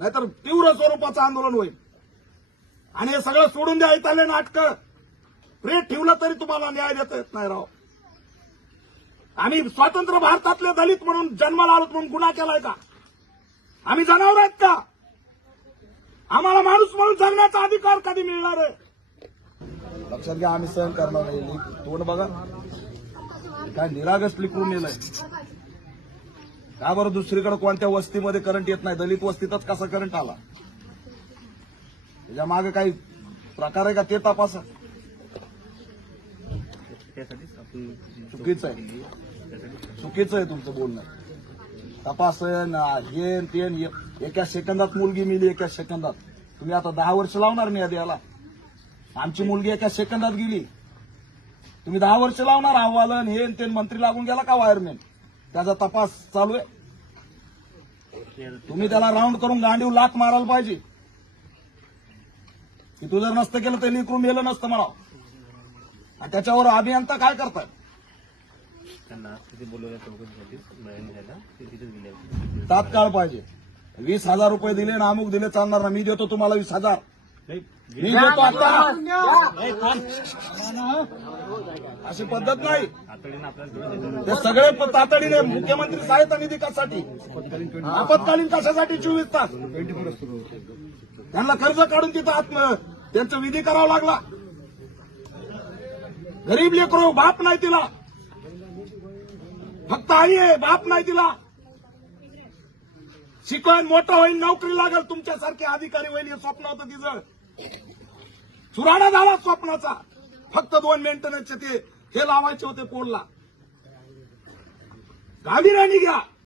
नाहीतर तीव्र स्वरूपाचं आंदोलन होईल आणि हे सगळं सोडून द्या आले नाटक प्रेत ठेवलं तरी तुम्हाला न्याय देता येत नाही राव आम्ही स्वातंत्र्य भारतातले दलित म्हणून जन्माला आलो म्हणून गुन्हा केलाय का आम्ही जनावर आहेत का आम्हाला माणूस म्हणून जगण्याचा अधिकार कधी मिळणार आहे लक्षात घ्या आम्ही सहन करणार नाही तोंड बघा काय निरागस लिखून नेलंय का बरं दुसरीकडे कोणत्या वस्तीमध्ये करंट येत नाही दलित वस्तीतच कसा करंट आला त्याच्या मागे काही प्रकार आहे का ते तपास चुकीचं आहे चुकीचं आहे तुमचं बोलणं तपास ते एका सेकंदात मुलगी मिली एका सेकंदात तुम्ही आता दहा वर्ष लावणार मी आधी याला आमची मुलगी एका सेकंदात गेली तुम्ही दहा वर्ष लावणार अहवालन हे तेन मंत्री लागून गेला का वायरमॅन त्याचा तपास चालू आहे तुम्ही त्याला राऊंड करून गांडीव लात मारायला पाहिजे की तू जर नसतं केलं तर लिकरून गेलं नसतं मला त्याच्यावर अभियंता काय करतात तात्काळ पाहिजे वीस हजार रुपये दिले ना अमुक दिले चालणार ना मी देतो तुम्हाला वीस हजार अशी पद्धत नाही सगळे तातडीने मुख्यमंत्री सहायता निधी कशासाठी आपत्कालीन कशासाठी चोवीस तास त्यांना कर्ज काढून तिथं आत्म त्यांचा विधी करावा लागला गरीब लेकर बाप नाही तिला फक्त आई आहे बाप नाही तिला शिकवण मोठा होईल नोकरी लागेल तुमच्यासारखे अधिकारी होईल हे स्वप्न होतं तिचं चुराडा झाला स्वप्नाचा फक्त दोन मेंटेनन्सचे ते हे लावायचे होते कोणला गावी राणी घ्या